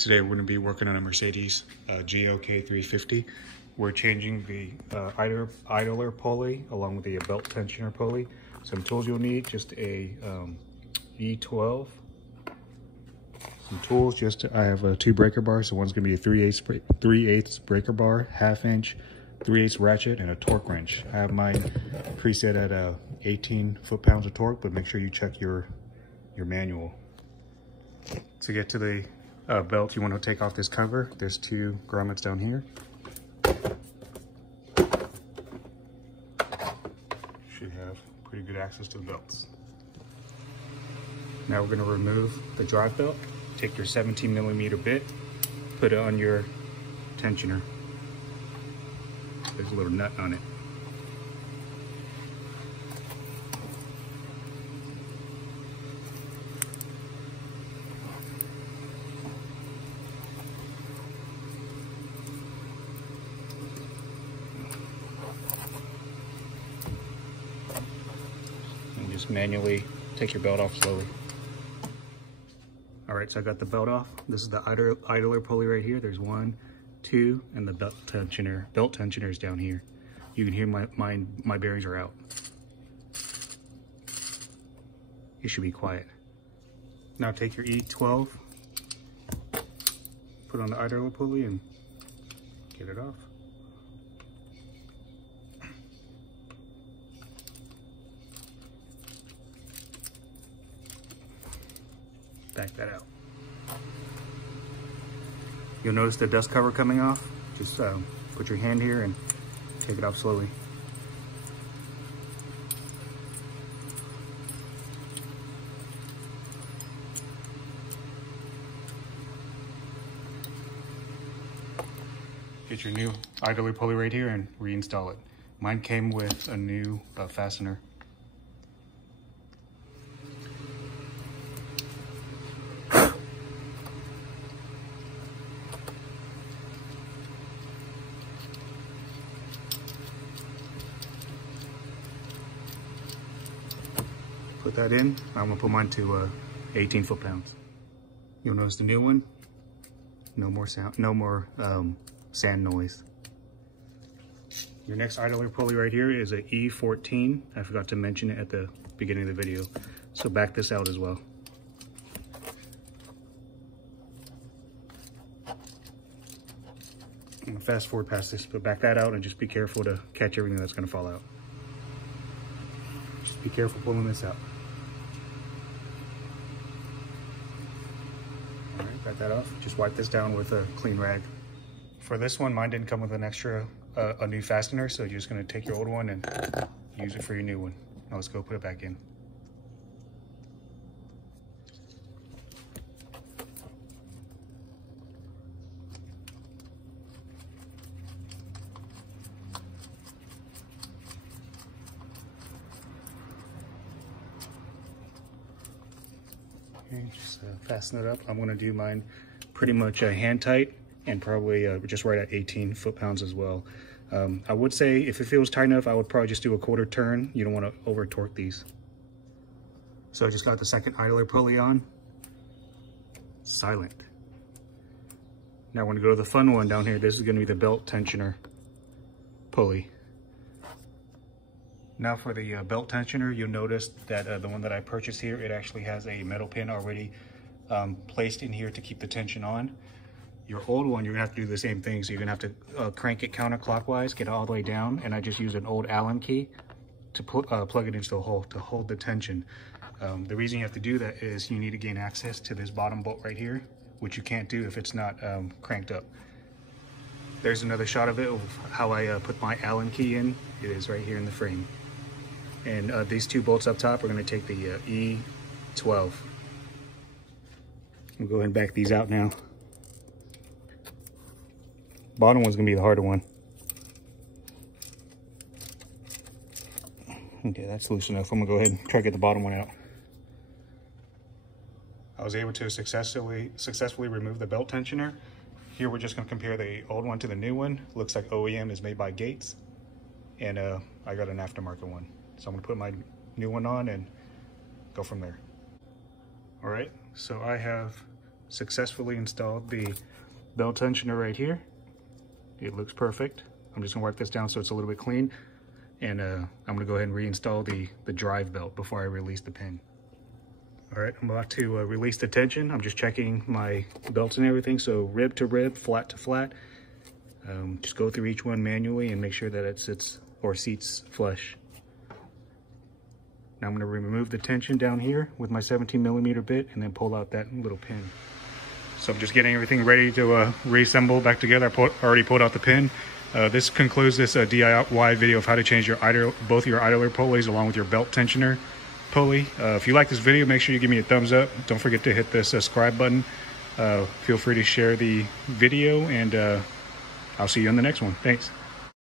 Today we're going to be working on a Mercedes GOK 350. We're changing the idler pulley along with the belt tensioner pulley. Some tools you'll need: just a E12. Some tools, I have two breaker bars. So one's going to be a 3/8 breaker bar, 1/2 inch, 3/8 ratchet, and a torque wrench. I have mine preset at 18 foot-pounds of torque, but make sure you check your manual. To get to the belt, you want to take off this cover. There's two grommets down here. Should have pretty good access to the belts. Now we're going to remove the drive belt. Take your 17mm bit, put it on your tensioner. There's a little nut on it. And just manually take your belt off slowly. All right, so I got the belt off. This is the idler pulley right here. There's 1, 2, and the belt tensioner is down here. You can hear my bearings are out. You should be quiet. Now take your E12, put on the idler pulley and get it off. Back that out. You'll notice the dust cover coming off. Just put your hand here and take it off slowly. Get your new idler pulley right here and reinstall it. Mine came with a new fastener. Put that in. I'm gonna put mine to 18 foot-pounds. You'll notice the new one. No more sound, no more sand noise. Your next idler pulley right here is a E14. I forgot to mention it at the beginning of the video. So back this out as well. I'm gonna fast forward past this, but back that out and just be careful to catch everything that's gonna fall out. Just be careful pulling this out. Got that off. Just wipe this down with a clean rag. For this one, mine didn't come with an extra, a new fastener, so you're just gonna take your old one and use it for your new one. Now let's go put it back in. Okay, just fasten it up. I'm gonna do mine pretty much hand tight and probably just right at 18 foot-pounds as well. I would say if it feels tight enough, I would probably just do a quarter turn. You don't want to over torque these. So I just got the second idler pulley on. Silent. Now we're gonna go to the fun one down here. This is gonna be the belt tensioner pulley. Now for the belt tensioner, you'll notice that the one that I purchased here, it actually has a metal pin already placed in here to keep the tension on. Your old one, you're gonna have to do the same thing. So you're gonna have to crank it counterclockwise, get it all the way down, and I just use an old Allen key to plug it into the hole to hold the tension. The reason you have to do that is you need to gain access to this bottom bolt right here, which you can't do if it's not cranked up. There's another shot of it of how I put my Allen key in. It is right here in the frame. And these two bolts up top, we're gonna take the E12. I'll go ahead and back these out now. Bottom one's gonna be the harder one. Okay, that's loose enough. I'm gonna go ahead and try to get the bottom one out. I was able to successfully remove the belt tensioner. Here we're just gonna compare the old one to the new one. Looks like OEM is made by Gates, and I got an aftermarket one. So I'm gonna put my new one on and go from there. All right, so I have successfully installed the belt tensioner right here. It looks perfect. I'm just gonna wipe this down so it's a little bit clean. And I'm gonna go ahead and reinstall the drive belt before I release the pin. All right, I'm about to release the tension. I'm just checking my belts and everything. So rib to rib, flat to flat. Just go through each one manually and make sure that it sits or seats flush. Now I'm gonna remove the tension down here with my 17mm bit and then pull out that little pin. So I'm just getting everything ready to reassemble back together. I already pulled out the pin. This concludes this DIY video of how to change both your idler pulleys along with your belt tensioner pulley. If you like this video, make sure you give me a thumbs up. Don't forget to hit the subscribe button. Feel free to share the video, and I'll see you on the next one. Thanks.